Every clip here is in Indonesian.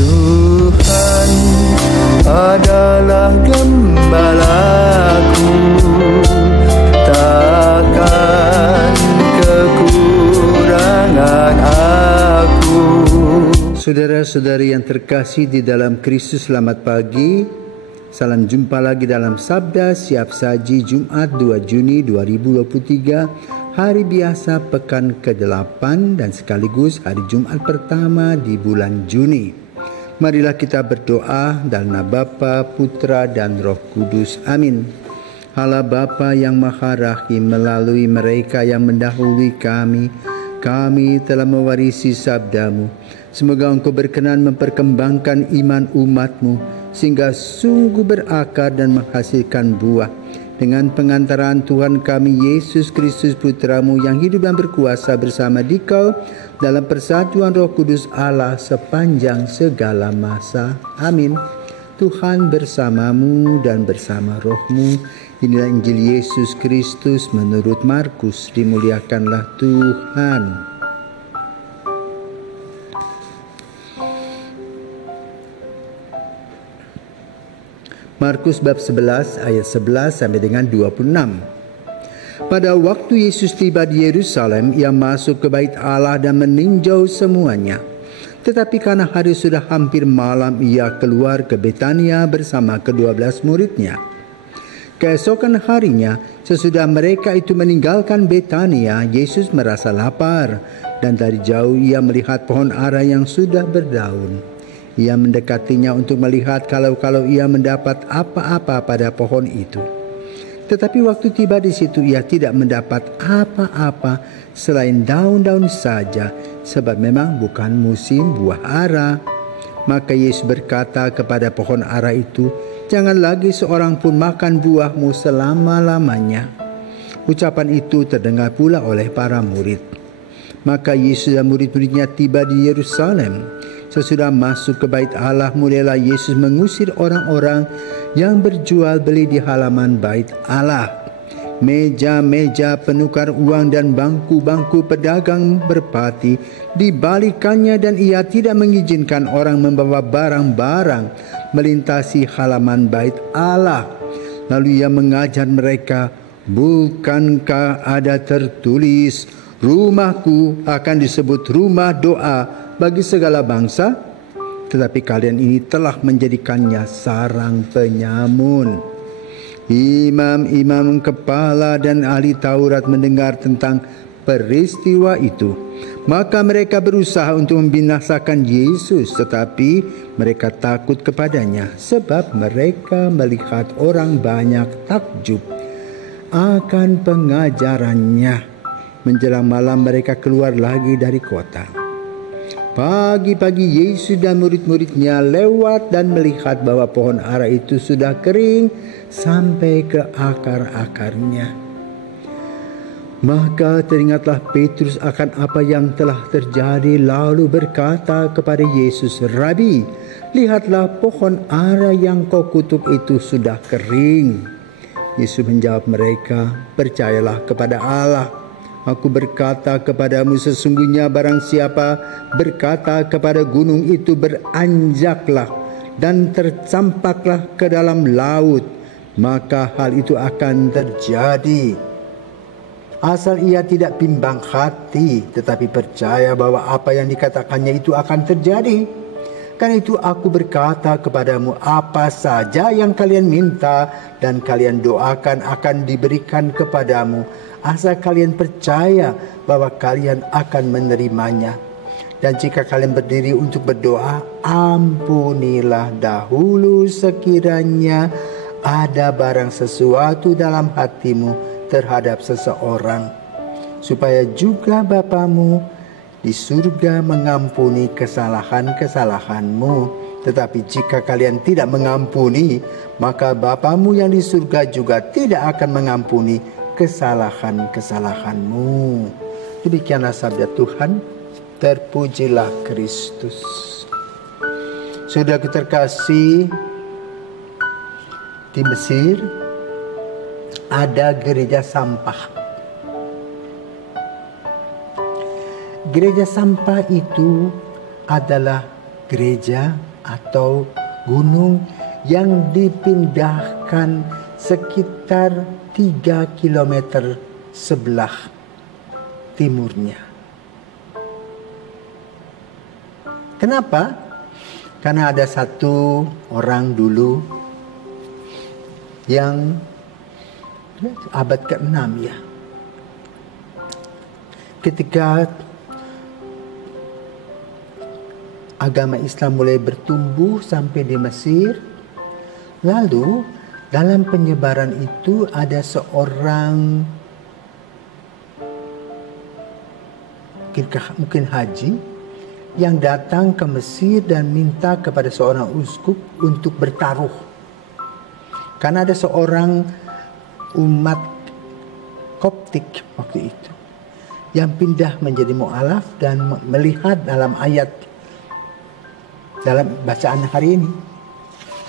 Tuhan adalah gembalaku, takkan kekurangan aku. Saudara-saudari yang terkasih di dalam Kristus, selamat pagi. Salam jumpa lagi dalam Sabda Siap Saji Jumat 2 Juni 2023, hari biasa pekan ke-8 dan sekaligus hari Jumat pertama di bulan Juni. Marilah kita berdoa dalam nama Bapa, Putra dan Roh Kudus. Amin. Allah Bapa yang Maha Rahim, melalui mereka yang mendahului kami telah mewarisi sabda-Mu. Semoga Engkau berkenan memperkembangkan iman umat-Mu sehingga sungguh berakar dan menghasilkan buah. Dengan pengantaran Tuhan kami Yesus Kristus Putra-Mu yang hidup dan berkuasa bersama Dikau dalam persatuan Roh Kudus Allah sepanjang segala masa. Amin. Tuhan bersamamu dan bersama rohmu. Inilah Injil Yesus Kristus menurut Markus. Dimuliakanlah Tuhan. Markus bab 11 ayat 11 sampai dengan 26. Pada waktu Yesus tiba di Yerusalem, ia masuk ke bait Allah dan meninjau semuanya. Tetapi karena hari sudah hampir malam, ia keluar ke Betania bersama ke-12 muridnya. Keesokan harinya, sesudah mereka itu meninggalkan Betania, Yesus merasa lapar, dan dari jauh ia melihat pohon ara yang sudah berdaun. Ia mendekatinya untuk melihat kalau ia mendapat apa-apa pada pohon itu. Tetapi waktu tiba di situ ia tidak mendapat apa-apa selain daun-daun saja, sebab memang bukan musim buah ara. Maka Yesus berkata kepada pohon ara itu, "Jangan lagi seorang pun makan buahmu selama-lamanya." Ucapan itu terdengar pula oleh para murid. Maka Yesus dan murid-muridnya tiba di Yerusalem. Sesudah masuk ke bait Allah, mulailah Yesus mengusir orang-orang yang berjual beli di halaman bait Allah. Meja-meja penukar uang dan bangku-bangku pedagang merpati dibalikannya, dan ia tidak mengizinkan orang membawa barang-barang melintasi halaman bait Allah. Lalu ia mengajar mereka, "Bukankah ada tertulis, rumahku akan disebut rumah doa bagi segala bangsa? Tetapi kalian ini telah menjadikannya sarang penyamun." Imam-imam kepala dan ahli Taurat mendengar tentang peristiwa itu. Maka mereka berusaha untuk membinasakan Yesus, tetapi mereka takut kepadanya, sebab mereka melihat orang banyak takjub akan pengajarannya. Menjelang malam mereka keluar lagi dari kota. Pagi-pagi Yesus dan murid-muridnya lewat dan melihat bahwa pohon ara itu sudah kering sampai ke akar-akarnya. Maka teringatlah Petrus akan apa yang telah terjadi, lalu berkata kepada Yesus, "Rabi, lihatlah pohon ara yang kau kutuk itu sudah kering." Yesus menjawab mereka, "Percayalah kepada Allah. Aku berkata kepadamu, sesungguhnya barang siapa berkata kepada gunung itu, beranjaklah dan tercampaklah ke dalam laut, maka hal itu akan terjadi. Asal ia tidak bimbang hati, tetapi percaya bahwa apa yang dikatakannya itu akan terjadi. Karena itu aku berkata kepadamu, apa saja yang kalian minta dan kalian doakan akan diberikan kepadamu, asal kalian percaya bahwa kalian akan menerimanya. Dan jika kalian berdiri untuk berdoa, ampunilah dahulu sekiranya ada barang sesuatu dalam hatimu terhadap seseorang, supaya juga Bapamu di surga mengampuni kesalahan-kesalahanmu. Tetapi jika kalian tidak mengampuni, maka Bapamu yang di surga juga tidak akan mengampuni kesalahan-kesalahanmu." Demikianlah sabda Tuhan. Terpujilah Kristus. Saudara terkasih, di Mesir ada gereja sampah. Gereja sampah itu adalah gereja atau gunung yang dipindahkan sekitar 3 kilometer sebelah timurnya. Kenapa? Karena ada satu orang dulu yang abad ke-6 ya. Ketika agama Islam mulai bertumbuh sampai di Mesir, lalu dalam penyebaran itu ada seorang mungkin haji yang datang ke Mesir dan minta kepada seorang uskup untuk bertaruh. Karena ada seorang umat Koptik waktu itu yang pindah menjadi mu'alaf dan melihat dalam ayat dalam bacaan hari ini,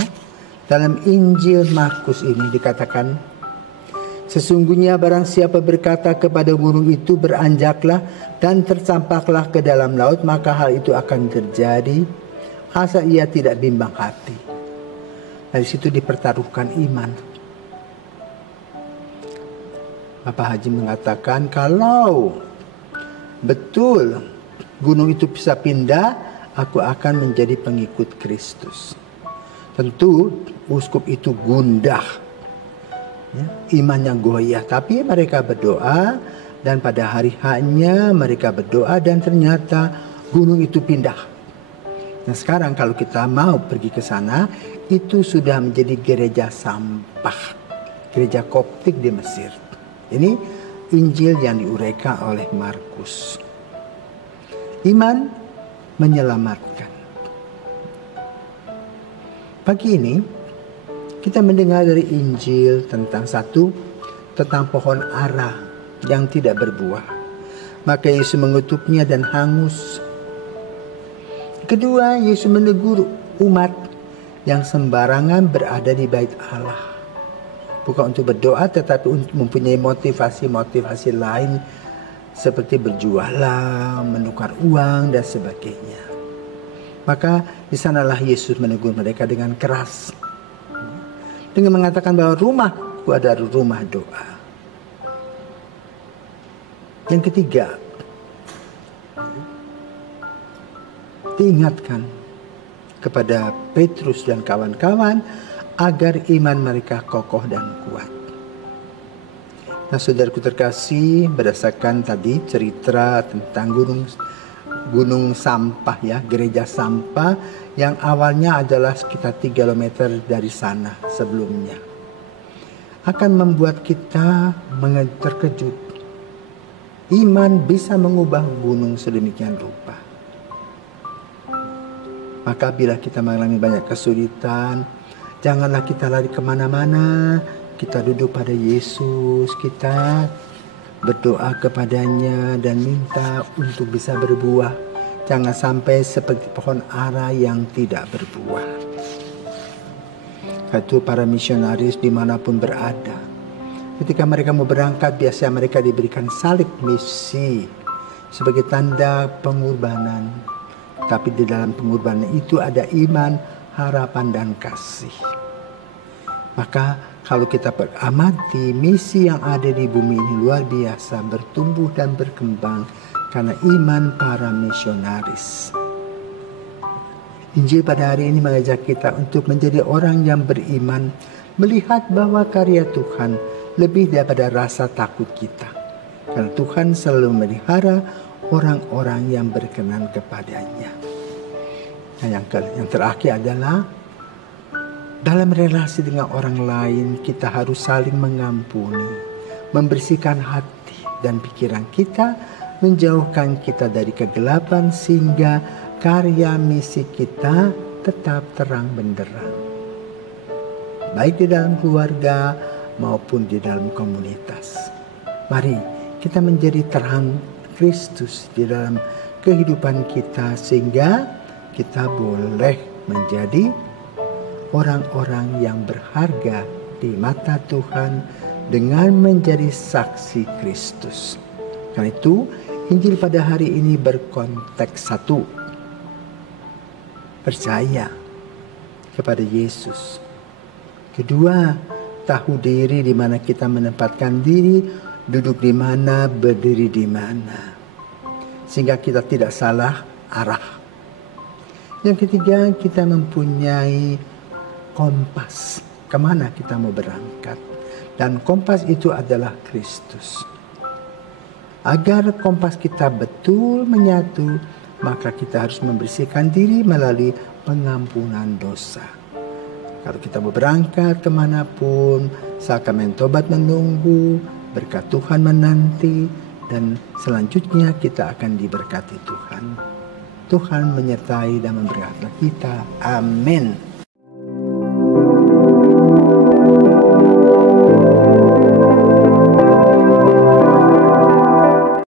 ya, dalam Injil Markus ini dikatakan, sesungguhnya barang siapa berkata kepada gunung itu beranjaklah dan tercampaklah ke dalam laut, maka hal itu akan terjadi asal ia tidak bimbang hati. Dari situ dipertaruhkan iman. Bapak Haji mengatakan kalau betul gunung itu bisa pindah, aku akan menjadi pengikut Kristus. Tentu uskup itu gundah, ya, imannya goyah. Tapi mereka berdoa dan pada hari H-nya mereka berdoa dan ternyata gunung itu pindah. Nah sekarang kalau kita mau pergi ke sana, itu sudah menjadi gereja sampah, gereja Koptik di Mesir. Ini Injil yang diuraikan oleh Markus. Iman menyelamatkan. Pagi ini kita mendengar dari Injil tentang tentang pohon ara yang tidak berbuah. Maka Yesus mengutuknya dan hangus. Kedua, Yesus menegur umat yang sembarangan berada di bait Allah. Bukan untuk berdoa tetapi untuk mempunyai motivasi-motivasi lain seperti berjualan, menukar uang dan sebagainya. Maka di sanalah Yesus menegur mereka dengan keras, dengan mengatakan bahwa rumahku adalah rumah doa. Yang ketiga, diingatkan kepada Petrus dan kawan-kawan agar iman mereka kokoh dan kuat. Nah, saudaraku terkasih, berdasarkan tadi cerita tentang gunung sampah ya, gereja sampah yang awalnya adalah sekitar 3 km dari sana sebelumnya, akan membuat kita terkejut. Iman bisa mengubah gunung sedemikian rupa. Maka bila kita mengalami banyak kesulitan, janganlah kita lari kemana-mana. Kita duduk pada Yesus, kita berdoa kepadanya dan minta untuk bisa berbuah. Jangan sampai seperti pohon ara yang tidak berbuah. Itu para misionaris dimanapun berada. Ketika mereka mau berangkat, biasanya mereka diberikan salib misi sebagai tanda pengorbanan. Tapi di dalam pengorbanan itu ada iman, harapan, dan kasih. Maka kalau kita amati misi yang ada di bumi ini luar biasa, bertumbuh dan berkembang karena iman para misionaris. Injil pada hari ini mengajak kita untuk menjadi orang yang beriman, melihat bahwa karya Tuhan lebih daripada rasa takut kita. Karena Tuhan selalu memelihara orang-orang yang berkenan kepadanya. Nah, yang terakhir adalah dalam relasi dengan orang lain kita harus saling mengampuni, membersihkan hati dan pikiran kita, menjauhkan kita dari kegelapan sehingga karya misi kita tetap terang benderang. Baik di dalam keluarga maupun di dalam komunitas. Mari kita menjadi terang Kristus di dalam kehidupan kita sehingga kita boleh menjadi orang-orang yang berharga di mata Tuhan dengan menjadi saksi Kristus. Karena itu Injil pada hari ini berkonteks satu. percaya kepada Yesus. Kedua, tahu diri di mana kita menempatkan diri, duduk di mana, berdiri di mana, sehingga kita tidak salah arah. Yang ketiga, kita mempunyai kompas kemana kita mau berangkat, dan kompas itu adalah Kristus. Agar kompas kita betul menyatu, maka kita harus membersihkan diri melalui pengampunan dosa. Kalau kita mau berangkat kemanapun, sakramen tobat menunggu, berkat Tuhan menanti, dan selanjutnya kita akan diberkati Tuhan. Tuhan menyertai dan memberkati kita. Amin.